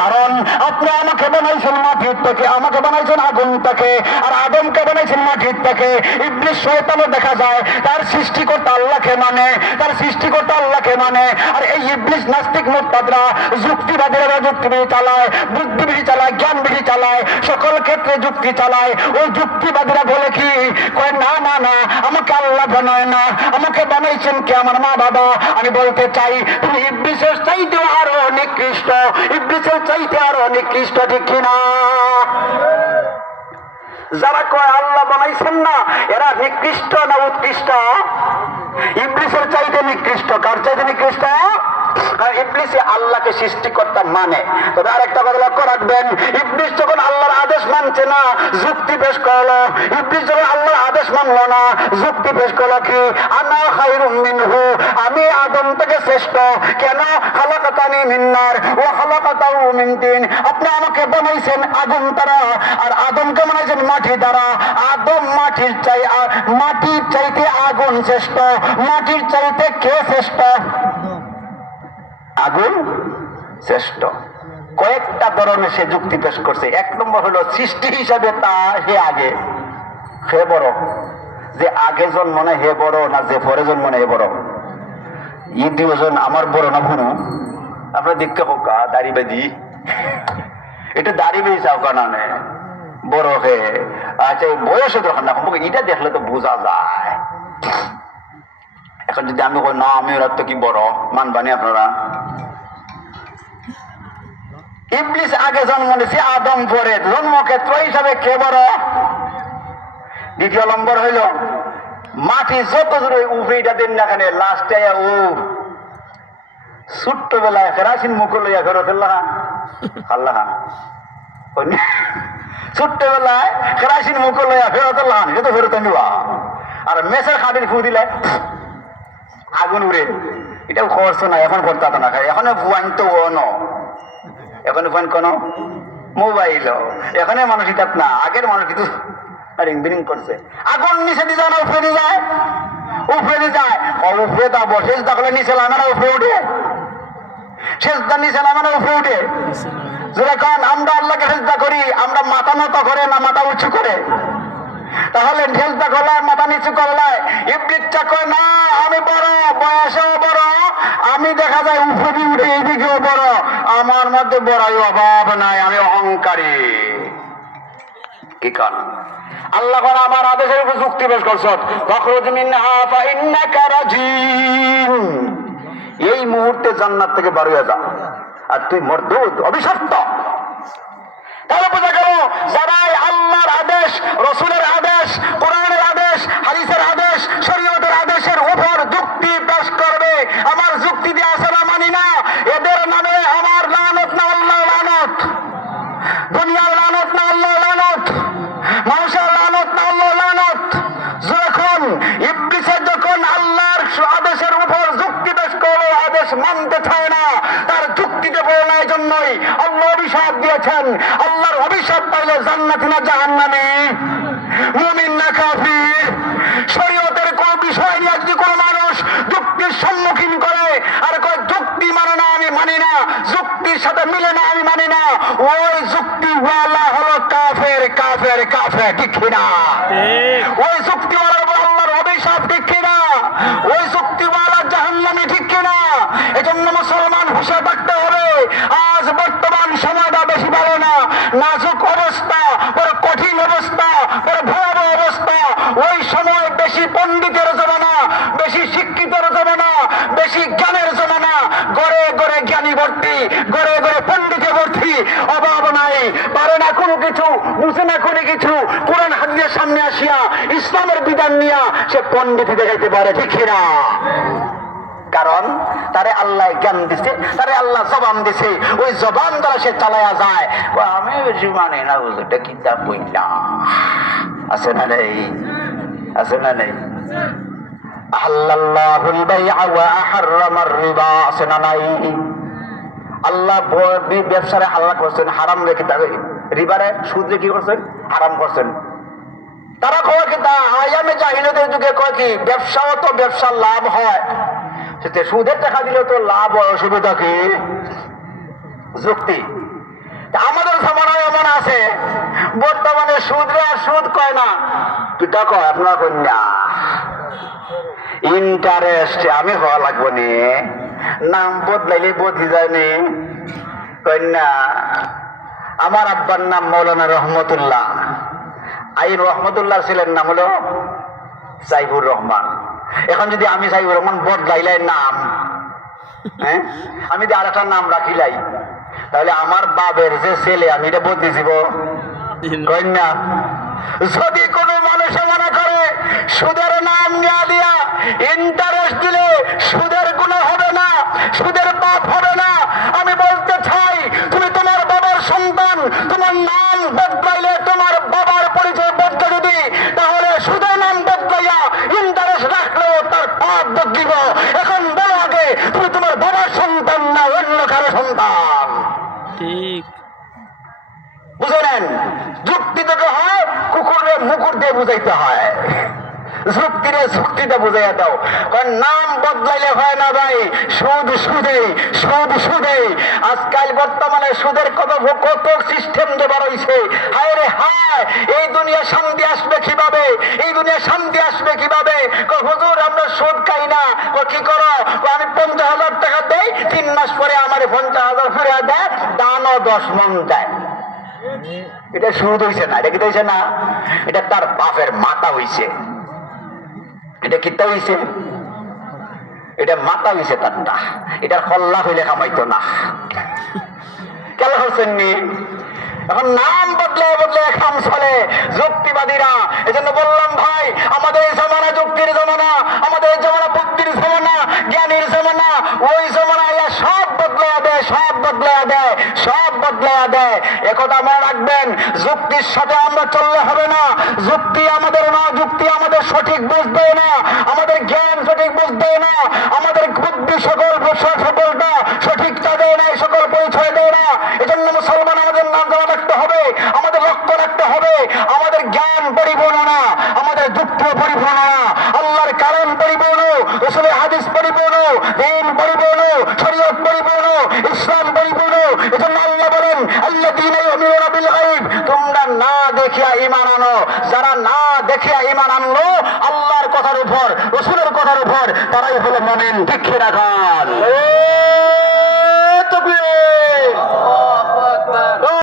কারণ আপনি আমাকে বানাইছেন মাটির থেকে, আমাকে বানাইছেন আগুন থেকে, আর আদমকে বানাইছেন মাটির থেকে। ইবলিস শয়তানও দেখা যায় তার সৃষ্টিকর্তা আল্লাহকে মানে, তার সৃষ্টিকর্তা আল্লাহকে মানে। আর এই ইবলিস নাস্তিক মুরতাদরা, যুক্তিবাদীরা যুক্তিবিধি চালায়, বুদ্ধিবিধি চালায়, জ্ঞানবিধি চালায়, সকল ক্ষেত্রে যুক্তি চালায়। ওই যুক্তিবাদীরা বলে কি কয়, না না না, আমাকে আল্লাহ বানায় না, আমাকে বানাইছেন কে? আমার মা বাবা। আমি বলতে চাই তুমি ইবলিসের চাইতে আরো নিকৃষ্ট, ইবলিসের চাইতে আরো নিকৃষ্ট, ঠিক কিনা? যারা কয় আল্লাহ বানাইছেন না, এরা নিকৃষ্ট না উৎকৃষ্ট? ইবলিসের চাইতে নিকৃষ্ট। কার চাইতে নিকৃষ্ট? ইবলিস আল্লাহকে সৃষ্টিকর্তা মানে। তবে আরেকটা কথা লক্ষ্য রাখবেন, ইবলিস যখন আল্লাহর আদেশ মানছে না, যুক্তি পেশ করলো। ইবলিস যখন আল্লাহর আদেশ মানলো না, যুক্তি পেশ করলো কি, আনা খায়রুম মিনহু, আমি আদম থেকে শ্রেষ্ঠ। কেন? খালাকাতানি মিন নার ওয়া খালাকাতাহু মিন তিন, আপনি আমাকে বানাইছেন আগুন দ্বারা, আর আদমকে বানাইছেন মাটি দ্বারা। আদম মাটির চাইতে আগুন শ্রেষ্ঠ। মাটির চাইতে কে শ্রেষ্ঠ? আগুন শ্রেষ্ঠ। কয়েকটা ধরনের সে যুক্তি পেশ করছে। এক নম্বর হলো সৃষ্টি হিসাবে তা হে আগে, হে বড়। যে আগে জন্ম না হে বড়, না যে পরে জন্ম না হে বড়? ই দুজন আমার বড় না ভুরু? আপনার দীক্ষা পোকা দাড়ি বেদি, এটা দাড়ি বেদি চাও কানে বড় হে। আচ্ছা বয়সে দরকার না, এটা দেখলে তো বোঝা যায়। এখন যদি আমি কই না আমি ওরা তো কি বড়, মানবানি আপনারা? ইবলিস আগে জন্ম নিয়েছে, আদম পরে। জন্মক্ষেত্র হিসাবে কে বড়? দ্বিতীয় নম্বর হইল মাটি যত জোরে উফরিটা দেন না কেন, লাস্টে ও ছোট্ট বেলায় ফেরাসিন মুখ লইয়া ফেরত আল্লাহ, ছোট্ট বেলায় ফেরাসিন মুখ লইয়া ফেরত আল্লাহ, এটা তো ফেরত নিবা। আর মেসের খাটির ফু দিলে আগুন উড়ে, এটাও করছো না, এখন করতে না খাই। এখন বুয়াইন তো ও ন, এখন বুয়াইন কোন মোবাইল, এখানে মানুষ ইতাত না। আগের মানুষ কিন্তু রিং বিরিং করছে। আগুন নিচে দিয়ে যায় না উপরে দিয়ে যায়? উপরে দিয়ে যায়। উপরে দাবো, শেষ দাখলে নিচে লাগে না উপরে উঠে? শেষদার নিচে নামে না উপরে উঠে? যখন আমরা আল্লাহকে সেজদা করি, আমরা মাথা নত করে না মাথা উঁচু করে? তাহলে সেজদা করলায় মাথা নিচু করলায়। ইবলিসটা কয় না আমি বড়, বয়সেও বড়, আমি দেখা যায় উপরে উঠে এইদিকেও বড়, আমার মধ্যে বড়াই অভাব নাই, আমি অহংকারী। কি কারণ? আল্লাহ আমার আদেশের উপর যুক্তি পেশ করছ, ফখরুজ মিনহা ফাইন্নাকা রাজিম, এই মুহূর্তে জান্নাত থেকে বার হয়ে যা, আর তুই মরদুদ, অভিশপ্ত। তাহলে বোঝা গেল যারাই আল্লাহর আদেশ, রসুলের আদেশ, কোরআনের আদেশ, হাদিসের আদেশ, শরীয়তের আদেশের উপর যুক্তি পেশ করবে, আমার যুক্তি দিয়ে আসে না, মানি না, এদের নামে আমার লানত না আল্লাহ লানত, দুনিয়ার লানত না আল্লাহ লানত, মানুষের লানত না আল্লাহ লানত। যখন ইবলিসে যখন আল্লাহর আদেশের উপর যুক্তি পেশ করে আদেশ মানতে চায় না, তার যুক্তিতে বলার জন্যই আল্লাহ অভিশাপ দিয়েছেন। আল্লাহর অভিশাপ পাইলে জান্নাতি না জাহান্নামী, মুমিন না কাফির। শরীয়তের কোন বিষয় নিয়ে যদি কোন মানুষ যুক্তির সম্মুখীন করে আর কয় যুক্তি মানে না আমি মানি না, যুক্তির সাথে মিলে না আমি মানি না, ওই যুক্তিওয়ালা হলো কাফের, কাফের, কাফের, ঠিক কিনা? ওই যুক্তিওয়ালা আল্লাহর অভিশাপ, ঠিক কিনা? ওই যুক্তিওয়ালা জাহান্নামী, ঠিক কিনা? এজন্য মুসলমান হুঁশিয়ার থাকতে হবে। আজ বর্তমান সময়টা বেশি ভালো না, নাজুক অবস্থা, বড় কঠিন অবস্থা, বড় ভয়াবহ অবস্থা। ওই সময় বেশি পণ্ডিতের জমানা, বেশি শিক্ষিতের জমানা, বেশি জ্ঞানের জমানা, গড়ে গড়ে জ্ঞানী ভর্তি, গড়ে গড়ে পণ্ডিতে ভর্তি, অভাব নাই, পারে না কোনো কিছু, বুঝে না কোনো কিছু, কোরআন হাদিসের সামনে আসিয়া ইসলামের বিধান নিয়া সে পণ্ডিতি দেখাইতে পারে, ঠিক না? কারণ তারে আল্লাহ জ্ঞান দিছে, তারে আল্লাহ জবান দিছে, ওই জবান দ্বারা সে চালায়া যায়। আমি বেশি মানে না, ওটা কিতাব বইলাম, আছে না নেই? আছে না নেই? আহাল্লাল্লাহুল বাইআ ওয়া হারামার রিবা, আছে না নাই? আল্লাহ ব্যবসারে হালাল করছেন, হারাম রেখে রিবারে সুদ রেখে করছেন, হারাম করছেন। তারা কয় কি তা আয়ামে জাহিলিয়াতের যুগে কয় কি ব্যবসাও তো ব্যবসার লাভ হয়, সেটা সুদের টাকা দিলে তো লাভ হয়, অসুবিধা কি? যুক্তি আমাদের জমানায় এমন আছে বর্তমানে সুদরে আর সুদ কয় না, কিটা কয় আপনার কন্যা ইন্টারেস্ট। আমি হওয়া লাগবো নি, নাম বদলাইলে বদলি যায়নি কন্যা। আমার আব্বার নাম মৌলানা রহমতুল্লাহ, আইন রহমতুল্লাহ ছিলেন নাম হলো সাইফুর রহমান। এখন যদি আমি সাইফুর রহমান বদলাইলাই নাম, হ্যাঁ আমি যদি আর একটা নাম রাখিলাই, তাহলে আমার বাবের যে ছেলে আমি এটা বদলে দিব কন্যা। যদি কোনো মানুষ মনে করে সুদের নাম নেওয়া দিয়া ইন্টারেস্ট দিলে সুদের গুণ হবে না, সুদের পাপ হবে না, আমি বলতে চাই তুমি তোমার বাবার সন্তান, তোমার নাম বদলাইলে তোমার বাবার পরিচয় বদলে যদি, তাহলে সুদের নাম বদলাইয়া ইন্টারেস্ট রাখলেও তার পাপ বদলিব। এখন বলো আগে তুমি তোমার বাবার সন্তান না অন্য কারো সন্তান? ঠিক বুঝে নেন, যুক্তি থেকে হয় কুকুরের মুকুর দিয়ে বুঝাইতে হয়, যুক্তিরে যুক্তিটা বুঝাইয়া দাও। কারণ নাম বদলাইলে হয় না ভাই, সুদ সুদে, সুদ সুদে। আজকাল বর্তমানে সুদের কত কত সিস্টেম যে বার হইছে, হায় রে হায়, এই দুনিয়া শান্তি আসবে কিভাবে, এই দুনিয়া শান্তি আসবে কিভাবে? হুজুর আমরা সুদ খাই না। কি করো? আমি 50,000 টাকা দেই, 3 মাস পরে আমার 50,000 ফিরে দেয়, দানও 10 মন দেয়। এটা সুদ হইছে না, এটা কি হইছে না, এটা তার বাপের মাথা হইছে। এটা কিতা হইছে, এটা মাথা হইছে তারটা, এটার কল্লা হইলে কামাইতো না। কেন হচ্ছেন নি? এখন নাম বদলে বদলে কাম চলে যুক্তিবাদীরা। এজন্য বললাম ভাই, আমাদের এই জমানা যুক্তির জমানা, আমাদের এই জমানা বুদ্ধির জমানা, জ্ঞানীর জমানা। ওই জমানায় সব বদলে দেয়, সব বদলে দেয়, সব বদলে দেয়। একথা মনে রাখবেন, যুক্তির সাথে আমরা চললে হবে না। যুক্তি আমাদের না, যুক্তি আমাদের সঠিক বুঝবে না, আমাদের জ্ঞান সঠিক বুঝবে না, আমাদের বুদ্ধি সকলটা সঠিকটা দেয় না, এই সকল পরিচয় দেয় না। এজন্য মুসলমান আমাদের নাম জানা রাখতে হবে, আমাদের লক্ষ্য রাখতে হবে। আমাদের জ্ঞান পরিপূর্ণ না, আমাদের যুক্তি পরিপূর্ণ না, আল্লাহর কারণ পরিপূর্ণ, রাসূলের হাদিস পরিপূর্ণ, দ্বীন পরিপূর্ণ, শরীয়ত পরিপূর্ণ, ইসলাম পরিপূর্ণ। এজন্য আল্লাহ বলেন আল্লাযীনা ইউমিনুনা বিল গায়ব, তোমরা না দেখিয়া ঈমান আনো। যারা না দেখিয়া ঈমান আনলো আল্লাহর কথার উপর, রাসূলের কথার উপর, তারাই হলো মুমিন। ঠিক রাখান।